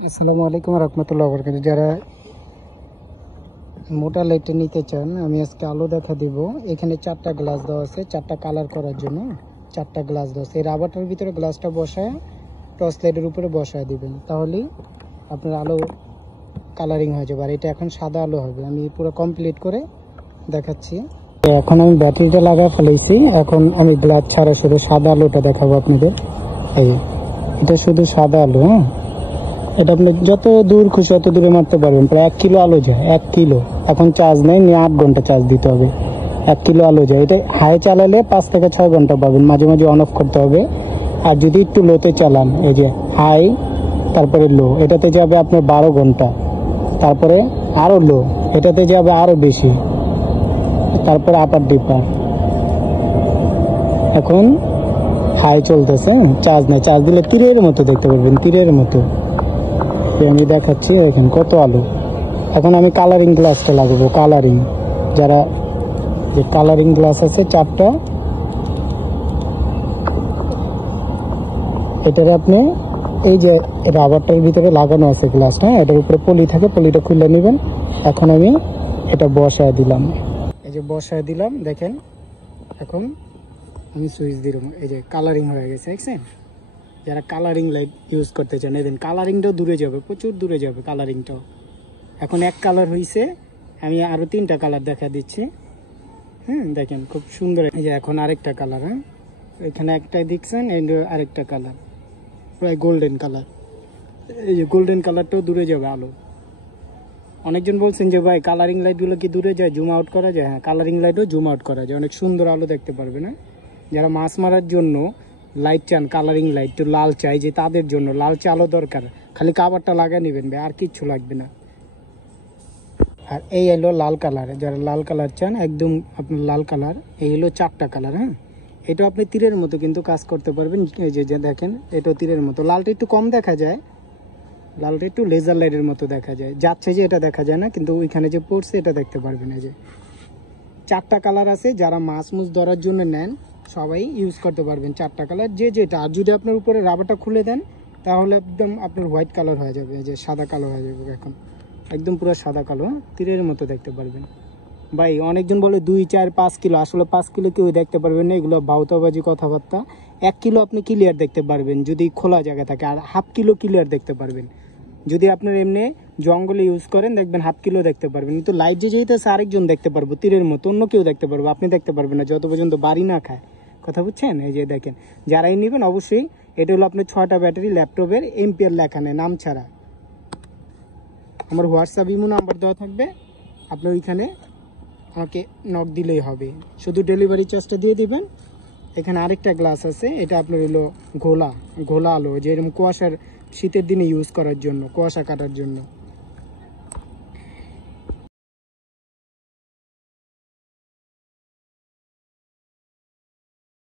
আসসালামু আলাইকুম রহমতুল্লাহ বরকাত। যারা মোটা লাইটটা নিতে চান আমি আজকে আলো দেখা দিব। এখানে 4টা গ্লাস দেওয়া আছে, 4টা কালার করার জন্য 4টা গ্লাস দেওয়া আছে। এই রাবারটার ভিতরে গ্লাসটা বসায় টর্চ লাইটের উপরে বসায় দিবেন, তাহলেই আপনার আলো কালারিং হয়ে যাবে। আর এটা এখন সাদা আলো হবে। আমি পুরো কমপ্লিট করে দেখাচ্ছি। এখন আমি ব্যাটারিটা লাগা ফেলেছি, এখন আমি গ্লাস ছাড়া শুধু সাদা আলোটা দেখাবো আপনাদের। এই এটা শুধু সাদা আলো। এটা আপনি যত দূর খুশি অত দূরে মারতে পারবেন। প্রায় 1 কিলো আলো যায়, 1 কিলো। এখন চার্জ নেই, নিয়ে 8 ঘন্টা চার্জ দিতে হবে। 1 কিলো আলো যায়। এটা হাই চালালে 5 থেকে 6 ঘন্টা পাবেন, মাঝে মাঝে অন অফ করতে হবে। আর যদি একটু লোতে চালান, এই যে হাই তারপরে লো, এটাতে যাবে আপনার 12 ঘন্টা। তারপরে আরো লো, এটাতে যাবে আরো বেশি। তারপরে আপার ডিপার। এখন হাই চলতেছে, চার্জ নেই। চার্জ দিলে তীরের মতো দেখতে পারবেন, তীরের মতো। আমি দেখাচ্ছি এখন কত আলো। এখন আমি কালারিং গ্লাসটা লাগাবো। কালারিং, যারা যে কালারিং গ্লাস আছে 4টা, এটার আপনি এই যে রাবারটার ভিতরে লাগানো আছে গ্লাসটা, এটার উপরে পলি থাকে, পলিটা খুলে নেবেন। এখন আমি এটা বসায় দিলাম, এই যে বসায় দিলাম। দেখেন এখন আমি সুইচ দিলাম, এই যে কালারিং হয়ে গেছে, দেখছেন? যারা কালারিং লাইট ইউজ করতে চান, এদিন কালারিংটাও দূরে যাবে, প্রচুর দূরে যাবে কালারিংটাও। এখন এক কালার হয়েছে, আমি আরও 3টা কালার দেখা দিচ্ছি। হ্যাঁ দেখেন খুব সুন্দর। এই যে এখন আরেকটা কালার। হ্যাঁ এখানে একটা দেখছেন, আরেকটা কালার প্রায় গোল্ডেন কালার। এই যে গোল্ডেন কালারটাও দূরে যাবে আলো। অনেকজন বলছেন যে ভাই কালারিং লাইটগুলো কি দূরে যায়, জুম আউট করা যায়? হ্যাঁ, কালারিং লাইটও জুম আউট করা যায়, অনেক সুন্দর আলো দেখতে পারবে না। যারা মাছ মারার জন্য লাইট চান, কালারিং লাইট একটু লাল চাই, যে তাদের জন্য লালচে আলো দরকার, খালি কাভারটা লাগা নেবেন ভাই, আর কিচ্ছু লাগবে না। আর এই হলো লাল কালার, যারা লাল কালার চান একদম আপনার লাল কালার। এই হলো 4টা কালার। হ্যাঁ এটা আপনি তীরের মতো কিন্তু কাজ করতে পারবেন। এই যে দেখেন এটাও তীরের মতো। লালটা একটু কম দেখা যায়, লালটা একটু লেজার লাইটের মতো দেখা যায়, যাচ্ছে যে এটা দেখা যায় না, কিন্তু ওইখানে যে পড়ছে এটা দেখতে পারবেন। এই যে 4টা কালার আছে, যারা মাছ মুছ ধরার জন্য নেন সবাই ইউজ করতে পারবেন 4টা কালার, যে যেটা। আর যদি আপনার উপরে রাবারটা খুলে দেন তাহলে একদম আপনার হোয়াইট কালার হয়ে যাবে, এই যে সাদা কালো হয়ে যাবে। এখন একদম পুরো সাদা কালো, তীরের মতো দেখতে পারবেন। ভাই অনেকজন বলে 2, 4, 5 কিলো, আসলে 5 কিলো কেউ দেখতে পারবেন না, এগুলো বাউতাবাজি কথাবার্তা। 1 কিলো আপনি ক্লিয়ার দেখতে পারবেন যদি খোলা জায়গা থাকে, আর হাফ কিলো ক্লিয়ার দেখতে পারবেন যদি আপনার এমনি জঙ্গলে ইউজ করেন, দেখবেন হাফ কিলো দেখতে পারবেন। কিন্তু লাইট যে যেতেছে আরেকজন দেখতে পারবো তীরের মতো, অন্য কেউ দেখতে পারবো, আপনি দেখতে পারবেন না যত পর্যন্ত বাড়ি না খায়। কথা বুঝছেন? এই যে দেখেন, যারাই নেবেন অবশ্যই, এটা হলো আপনার 6টা ব্যাটারি, ল্যাপটপের এম্পিয়ার লেখা নেই, নাম ছাড়া। আমার হোয়াটসঅ্যাপ ইমো নাম্বার দেওয়া থাকবে, আপনি ওইখানে আমাকে নক দিলেই হবে, শুধু ডেলিভারি চার্জটা দিয়ে দিবেন। এখানে আরেকটা গ্লাস আছে, এটা আপনার হলো ঘোলা আলো, যে এরকম কুয়াশার শীতের দিনে ইউজ করার জন্য, কুয়াশা কাটার জন্য।